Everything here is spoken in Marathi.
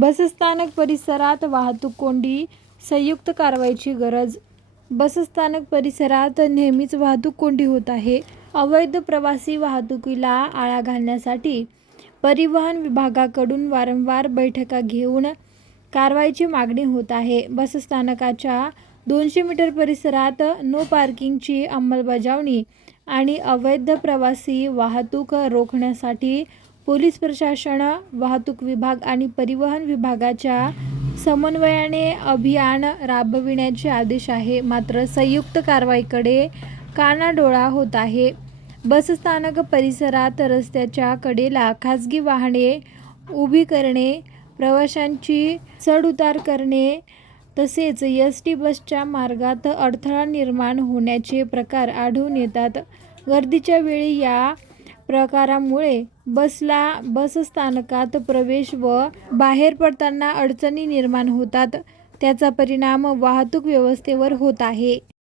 बसस्थानक परिसरात वाहतूक कोंडी, संयुक्त कारवाईची गरज. बसस्थानक परिसरात नेहमीच वाहतूक कोंडी होत आहे. अवैध प्रवासी वाहतुकीला आळा घालण्यासाठी परिवहन विभागाकडून वारंवार बैठका घेऊन कारवाईची मागणी होत आहे. बसस्थानकाच्या 200 मीटर परिसरात नो पार्किंगची अंमलबजावणी आणि अवैध प्रवासी वाहतूक रोखण्यासाठी पोलीस प्रशासन, वाहतूक विभाग आणि परिवहन विभागाच्या समन्वयाने अभियान राबविण्याचे आदेश आहे. मात्र संयुक्त कारवाईकडे कानाडोळा होत आहे. बसस्थानक परिसरात रस्त्याच्या कडेला खासगी वाहने उभी करणे, प्रवाशांची चढ-उतार करणे तसेच एस.टी. बसच्या मार्गात अडथळा निर्माण होण्याचे प्रकार आढळून येतात. गर्दीच्या वेळी या प्रकारामुळे बसस्थानकात प्रवेश व बाहेर पडताना अडचणी निर्माण होतात. त्याचा परिणाम वाहतूक व्यवस्थेवर होत आहे.